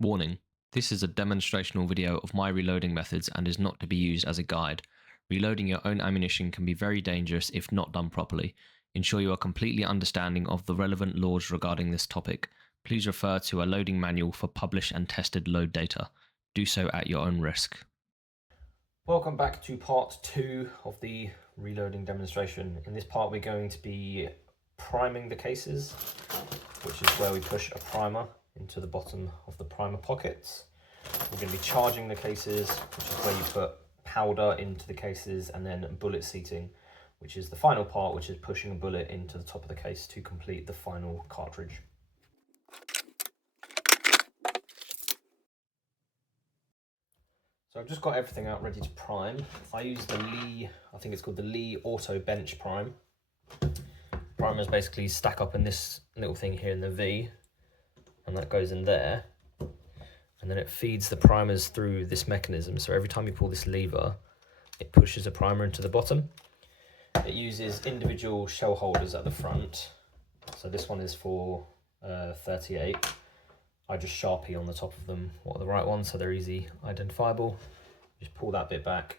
Warning: this is a demonstrational video of my reloading methods and is not to be used as a guide. Reloading your own ammunition can be very dangerous if not done properly. Ensure you are completely understanding of the relevant laws regarding this topic. Please refer to a loading manual for published and tested load data. Do so at your own risk. Welcome back to part 2 of the reloading demonstration. In this part we're going to be priming the cases, which is where we push a primer into the bottom of the primer pockets. We're going to be charging the cases, which is where you put powder into the cases, and then bullet seating, which is the final part, which is pushing a bullet into the top of the case to complete the final cartridge. So I've just got everything out ready to prime. I use the Lee, I think it's called the Lee Auto Bench Prime. Primers basically stack up in this little thing here in the V, and that goes in there. And then it feeds the primers through this mechanism. So every time you pull this lever, it pushes a primer into the bottom. It uses individual shell holders at the front. So this one is for 38. I just Sharpie on the top of them what are the right ones, so they're easy identifiable. Just pull that bit back,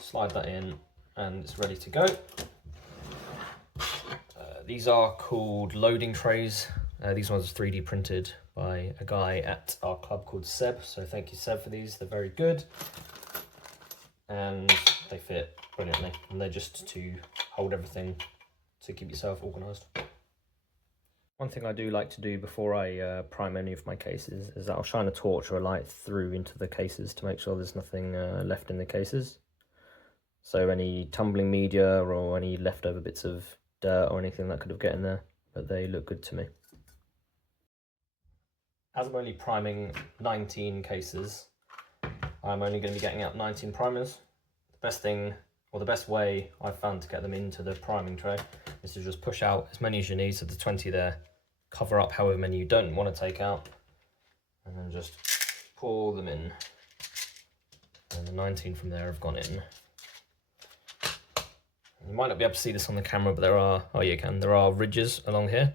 slide that in, and it's ready to go. These are called loading trays. These ones are 3D printed by a guy at our club called Seb, so thank you Seb for these, they're very good. And they fit brilliantly, and they're just to hold everything to keep yourself organised. One thing I do like to do before I prime any of my cases is that I'll shine a torch or a light through into the cases to make sure there's nothing left in the cases. So any tumbling media or any leftover bits of dirt or anything that could have got in there, but they look good to me. As I'm only priming 19 cases, I'm only going to be getting out 19 primers. The best thing, or the best way I've found to get them into the priming tray is to just push out as many as you need, so the 20 there, cover up however many you don't want to take out, and then just pour them in. And the 19 from there have gone in. You might not be able to see this on the camera, but there are, oh you can, there are ridges along here,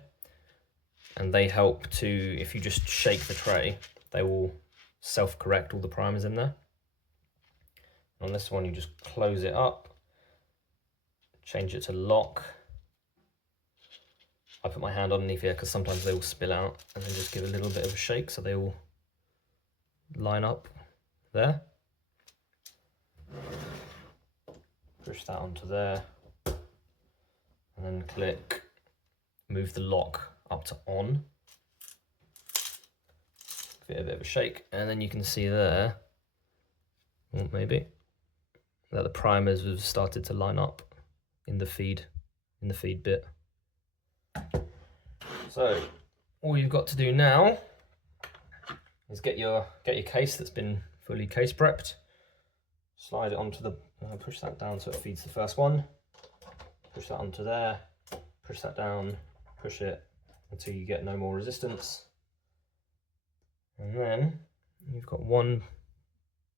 and they help to, if you just shake the tray, they will self-correct all the primers in there. On this one you just close it up, change it to lock. I put my hand underneath here because sometimes they will spill out, and then just give a little bit of a shake so they all line up there. Push that onto there, and then click, move the lock up to on. Give it a bit of a shake, and then you can see there, or maybe, that the primers have started to line up in the feed bit. So all you've got to do now is get your case that's been fully case prepped, slide it onto the, push that down so it feeds the first one, push that onto there, push that down, push it until you get no more resistance, and then you've got one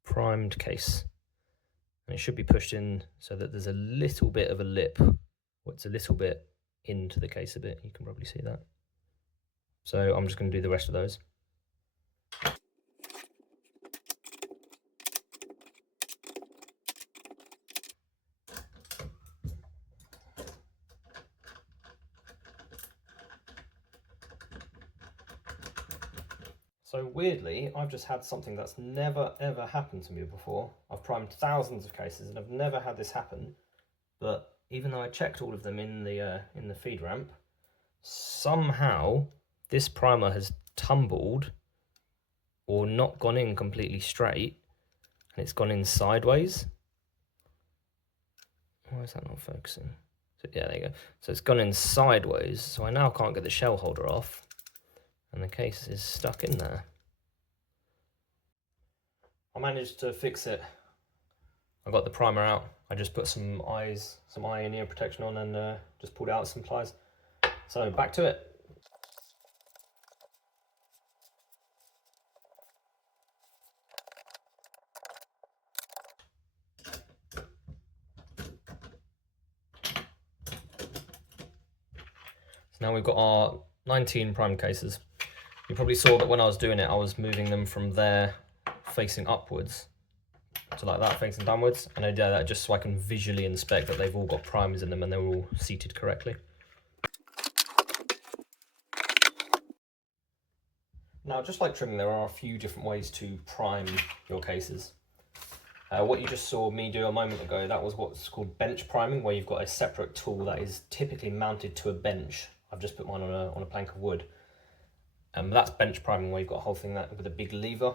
primed case, and it should be pushed in so that there's a little bit of a lip, or it's a little bit into the case a bit, you can probably see that. So I'm just going to do the rest of those. So weirdly, I've just had something that's never ever happened to me before. I've primed thousands of cases and I've never had this happen, but even though I checked all of them in the feed ramp, somehow this primer has tumbled or not gone in completely straight, and it's gone in sideways. Why is that not focusing? So, yeah, there you go. So it's gone in sideways, so I now can't get the shell holder off, and the case is stuck in there. I managed to fix it. I got the primer out. I just put some eye and ear protection on, and just pulled out some pliers. So back to it. So now we've got our 19 prime cases. You probably saw that when I was doing it, I was moving them from there facing upwards to like that facing downwards, and I do that just so I can visually inspect that they've all got primers in them and they're all seated correctly. Now, just like trimming, there are a few different ways to prime your cases. What you just saw me do a moment ago, that was what's called bench priming, where you've got a separate tool that is typically mounted to a bench. I've just put mine on a plank of wood. That's bench priming, where you've got a whole thing that with a big lever.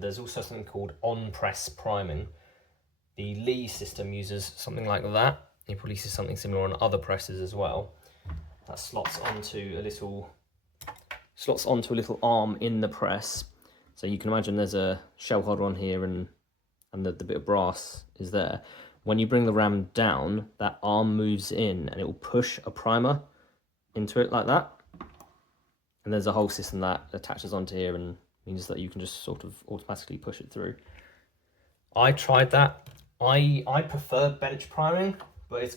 There's also something called on-press priming. The Lee system uses something like that. You probably see something similar on other presses as well. That slots onto a little arm in the press. So you can imagine there's a shell holder on here and the bit of brass is there. When you bring the ram down, that arm moves in and it will push a primer into it like that. And there's a whole system that attaches onto here and means that you can just sort of automatically push it through. I tried that. I prefer bench priming, but it's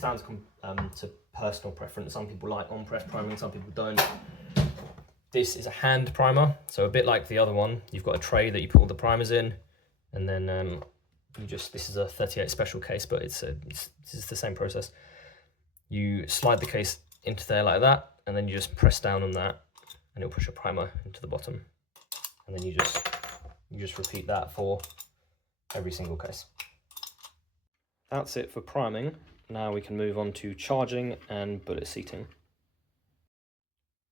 down to personal preference. Some people like on-press priming, some people don't. This is a hand primer, so a bit like the other one. You've got a tray that you put all the primers in, and then this is a 38 special case, but it's the same process. You slide the case into there like that, and then you just press down on that, and it'll push a primer into the bottom. And then you just repeat that for every single case. That's it for priming. Now we can move on to charging and bullet seating.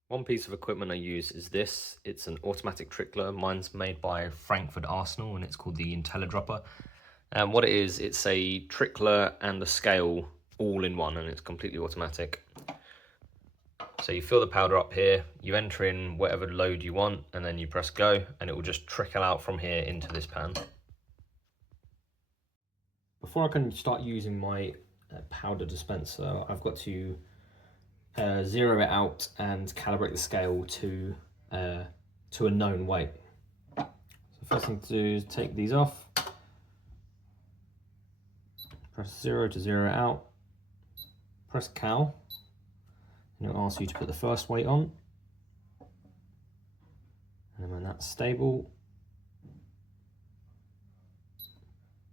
One piece of equipment I use is this. It's an automatic trickler. Mine's made by Frankfurt Arsenal and it's called the IntelliDropper. And what it is, it's a trickler and a scale all in one, and it's completely automatic. So you fill the powder up here, you enter in whatever load you want, and then you press go, and it will just trickle out from here into this pan. Before I can start using my powder dispenser, I've got to zero it out and calibrate the scale to a known weight. So first thing to do is take these off, press 0 to zero it out, press cal, and it'll ask you to put the first weight on, and then when that's stable,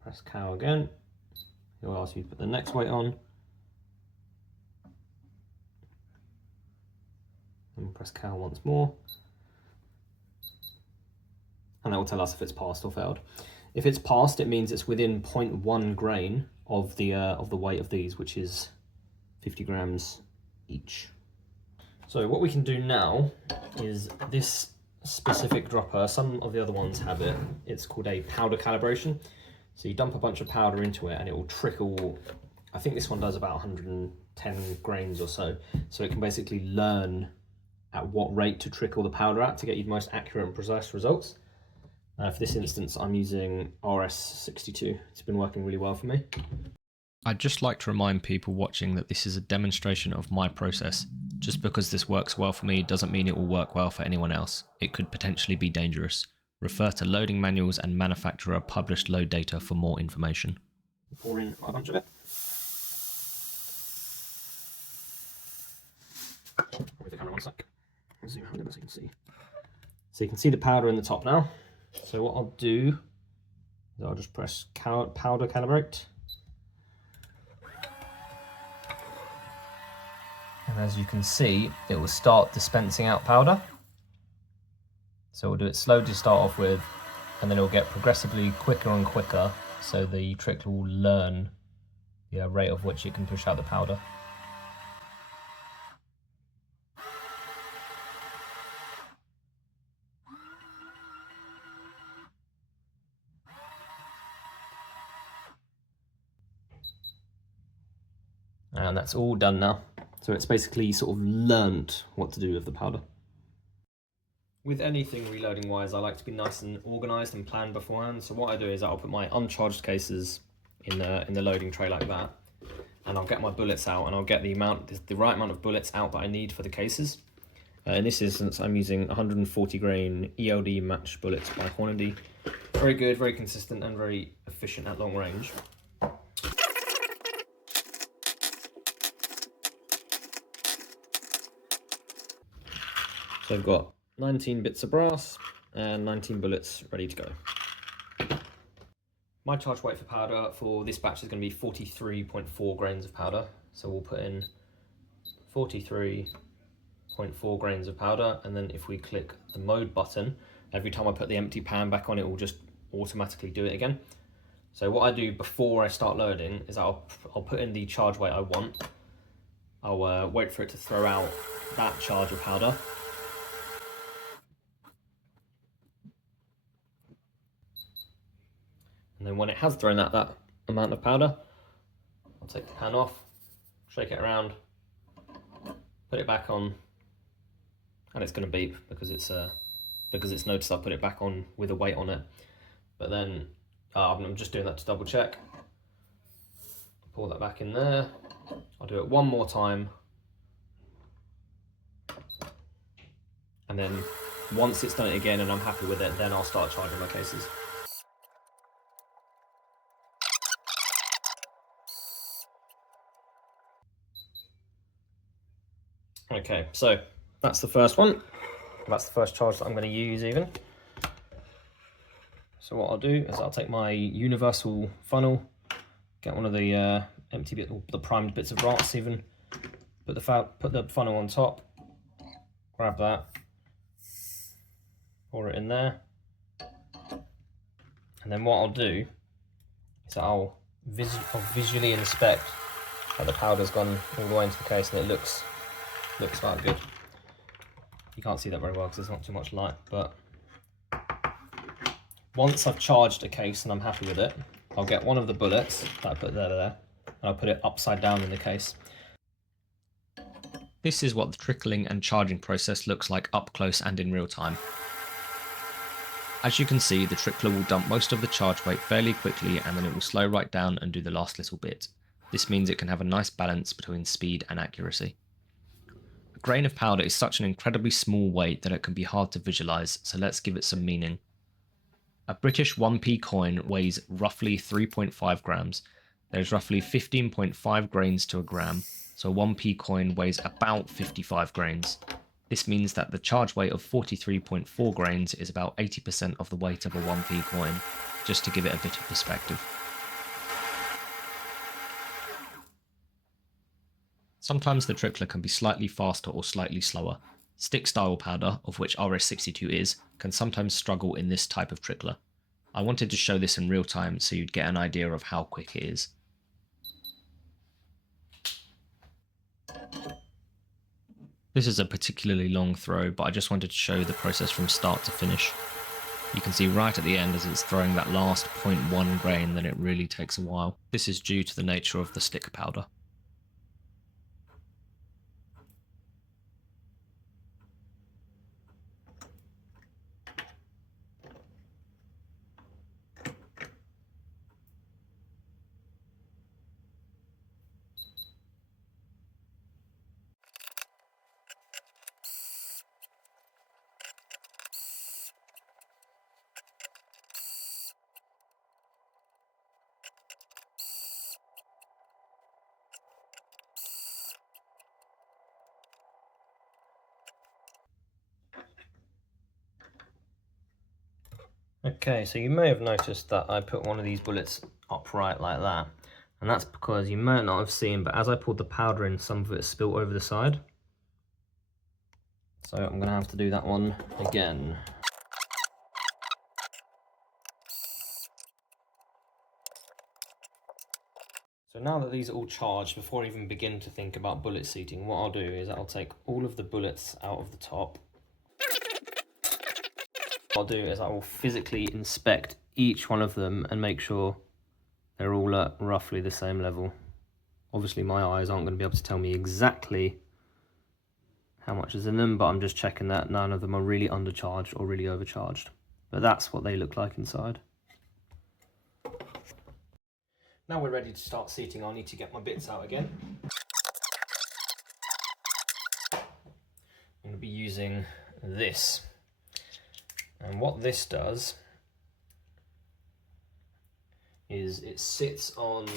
press cal again, it'll ask you to put the next weight on, and press cal once more, and that will tell us if it's passed or failed. If it's passed, it means it's within 0.1 grain of the weight of these, which is 50 grams each. So what we can do now is this specific dropper, some of the other ones have it, it's called a powder calibration. So you dump a bunch of powder into it and it will trickle, I think this one does about 110 grains or so. So it can basically learn at what rate to trickle the powder at to get you the most accurate and precise results. For this instance, I'm using RS62. It's been working really well for me. I'd just like to remind people watching that this is a demonstration of my process. Just because this works well for me doesn't mean it will work well for anyone else. It could potentially be dangerous. Refer to loading manuals and manufacturer published load data for more information. Pour in a bunch of it. With the camera one sec. Zoom out a bit so you can see. So you can see the powder in the top now. So what I'll do is I'll just press powder calibrate. And as you can see, it will start dispensing out powder. So we'll do it slowly to start off with, and then it will get progressively quicker and quicker, so the trickler will learn the rate of which it can push out the powder. And that's all done now. So it's basically sort of learned what to do with the powder. With anything reloading wise, I like to be nice and organised and planned beforehand. So what I do is I'll put my uncharged cases in the loading tray like that, and I'll get my bullets out and I'll get the right amount of bullets out that I need for the cases. In this instance, I'm using 140 grain ELD match bullets by Hornady. Very good, very consistent, and very efficient at long range. So I've got 19 bits of brass and 19 bullets ready to go. My charge weight for powder for this batch is going to be 43.4 grains of powder. So we'll put in 43.4 grains of powder, and then if we click the mode button, every time I put the empty pan back on, it will just automatically do it again. So what I do before I start loading is I'll put in the charge weight I want. I'll wait for it to throw out that charge of powder. And then when it has thrown out that amount of powder, I'll take the pan off, shake it around, put it back on, and it's going to beep because it's noticed I put it back on with a weight on it. But then I'm just doing that to double check. Pour that back in there. I'll do it one more time. And then once it's done it again and I'm happy with it, then I'll start charging my cases. Okay, so that's the first one. That's the first charge that I'm going to use even. So what I'll do is I'll take my universal funnel, get one of the empty bit, or the primed bits of brass even, put the funnel on top, grab that, pour it in there, and then what I'll do is I'll visually inspect how the powder's gone all the way into the case, and it looks quite good. You can't see that very well because there's not too much light, but once I've charged a case and I'm happy with it, I'll get one of the bullets that I put there, and I'll put it upside down in the case. This is what the trickling and charging process looks like up close and in real time. As you can see, the trickler will dump most of the charge weight fairly quickly, and then it will slow right down and do the last little bit. This means it can have a nice balance between speed and accuracy. A grain of powder is such an incredibly small weight that it can be hard to visualize, so let's give it some meaning. A British 1p coin weighs roughly 3.5 grams. There's roughly 15.5 grains to a gram, so a 1p coin weighs about 55 grains. This means that the charge weight of 43.4 grains is about 80% of the weight of a 1p coin, just to give it a bit of perspective. Sometimes the trickler can be slightly faster or slightly slower. Stick-style powder, of which RS62 is, can sometimes struggle in this type of trickler. I wanted to show this in real time so you'd get an idea of how quick it is. This is a particularly long throw, but I just wanted to show the process from start to finish. You can see right at the end as it's throwing that last 0.1 grain that it really takes a while. This is due to the nature of the stick powder. Okay, so you may have noticed that I put one of these bullets upright like that, and that's because you may not have seen, but as I poured the powder in, some of it spilt over the side. So I'm going to have to do that one again. So now that these are all charged, before I even begin to think about bullet seating, what I'll do is I'll take all of the bullets out of the top. What I'll do is I will physically inspect each one of them and make sure they're all at roughly the same level. Obviously my eyes aren't going to be able to tell me exactly how much is in them, but I'm just checking that none of them are really undercharged or really overcharged. But that's what they look like inside. Now we're ready to start seating. I'll need to get my bits out again. I'm going to be using this. And what this does is it sits on,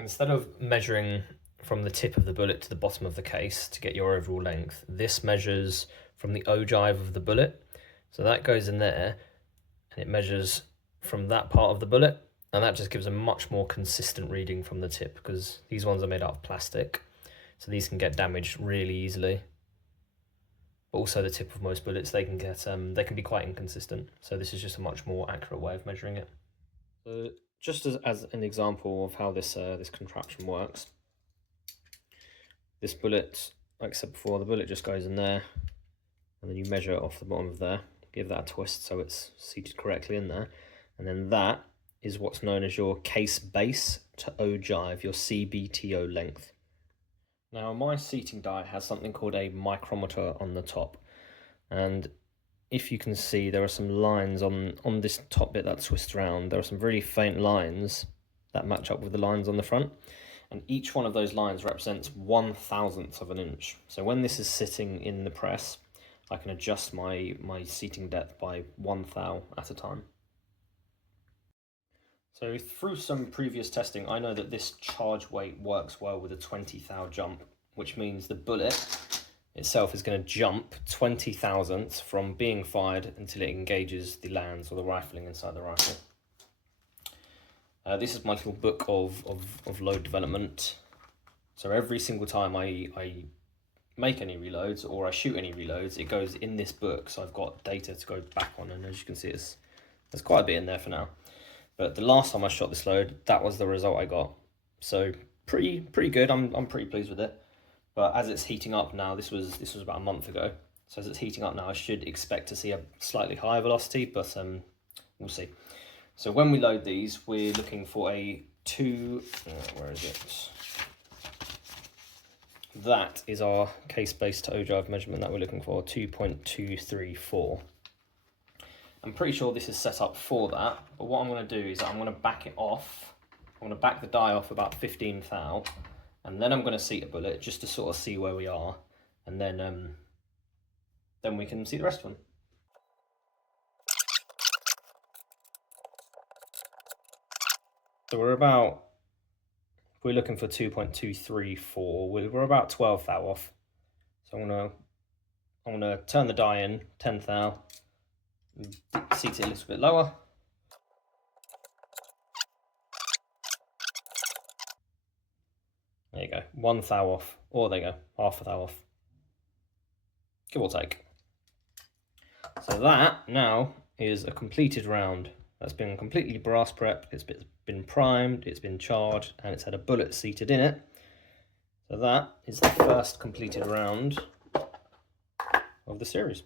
instead of measuring from the tip of the bullet to the bottom of the case to get your overall length. This measures from the ogive of the bullet. So that goes in there and it measures from that part of the bullet, and that just gives a much more consistent reading from the tip, because these ones are made out of plastic, so these can get damaged really easily. But also the tip of most bullets, they can be quite inconsistent. So this is just a much more accurate way of measuring it. So just as an example of how this contraption works, this bullet, like I said before, the bullet just goes in there, and then you measure off the bottom of there, give that a twist so it's seated correctly in there, and then that is what's known as your case base to ogive, your CBTO length. Now my seating die has something called a micrometer on the top, and if you can see, there are some lines on this top bit that twists around. There are some really faint lines that match up with the lines on the front, and each one of those lines represents 1/1000th of an inch. So when this is sitting in the press, I can adjust my seating depth by 1 thou at a time. So through some previous testing, I know that this charge weight works well with a 20 thou jump, which means the bullet itself is going to jump 20 thousandths from being fired until it engages the lands or the rifling inside the rifle. This is my little book of load development. So every single time I make any reloads or I shoot any reloads, it goes in this book, so I've got data to go back on, and as you can see, there's quite a bit in there for now. But the last time I shot this load, that was the result I got. So pretty good. I'm pretty pleased with it. But as it's heating up now, this was about a month ago. So as it's heating up now, I should expect to see a slightly higher velocity, but we'll see. So when we load these, we're looking for a where is it? That is our case base to ogive measurement that we're looking for, 2.234. I'm pretty sure this is set up for that, but what I'm going to do is I'm going to back it off. I'm going to back the die off about 15 thou, and then I'm going to seat a bullet just to sort of see where we are, and then we can see the rest of them. So we're looking for 2.234. We're about 12 thou off. So I'm gonna turn the die in 10 thou, seat it a little bit lower. There you go, 1 thou off, or there you go, half a thou off, give or take. So that now is a completed round. That's been completely brass prepped, it's been primed, it's been charged, and it's had a bullet seated in it. So that is the first completed round of the series.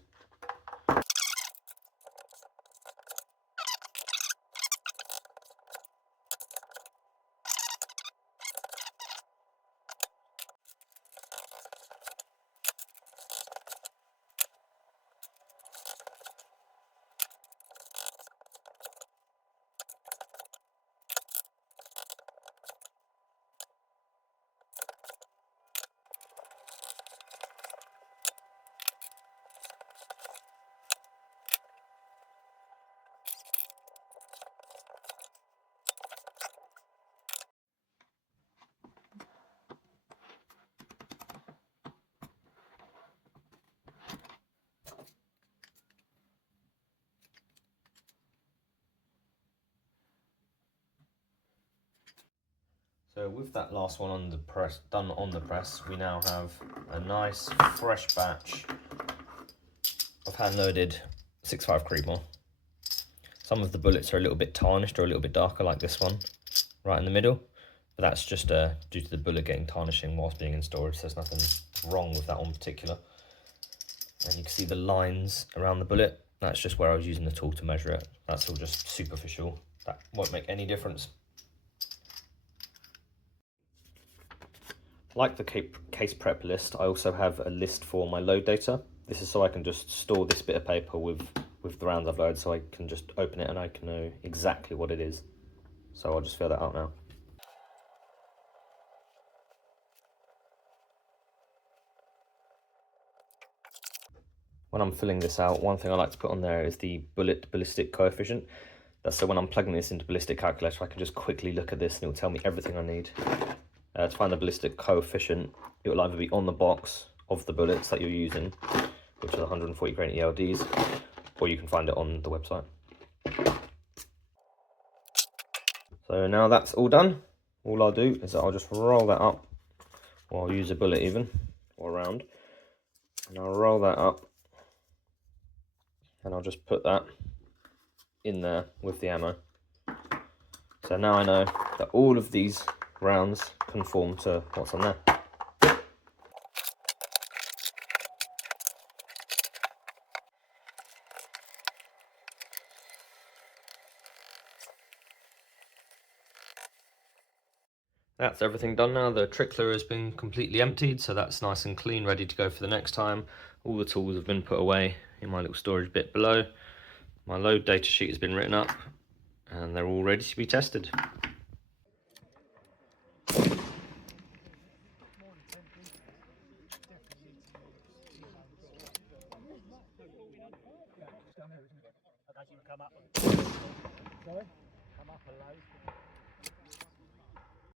So with that last one on the press, done on the press, we now have a nice fresh batch of hand-loaded 6.5 Creedmoor. Some of the bullets are a little bit tarnished or a little bit darker, like this one, right in the middle. But that's just due to the bullet getting tarnishing whilst being in storage, so there's nothing wrong with that one in particular. And you can see the lines around the bullet. That's just where I was using the tool to measure it. That's all just superficial. That won't make any difference. Like the case prep list, I also have a list for my load data. This is so I can just store this bit of paper with the rounds I've loaded, so I can just open it and I can know exactly what it is. So I'll just fill that out now. When I'm filling this out, one thing I like to put on there is the bullet ballistic coefficient. That's so when I'm plugging this into ballistic calculator, I can just quickly look at this and it'll tell me everything I need. to find the ballistic coefficient, it will either be on the box of the bullets that you're using, which are 140 grain ELDs, or you can find it on the website. So now that's all done, all I'll do is that I'll just roll that up, or I'll use a bullet even, or a round, and I'll roll that up, and I'll just put that in there with the ammo. So now I know that all of these rounds conform to what's on there. That's everything done now. The trickler has been completely emptied, so that's nice and clean, ready to go for the next time. All the tools have been put away in my little storage bit below. My load data sheet has been written up, and they're all ready to be tested. Come up a load.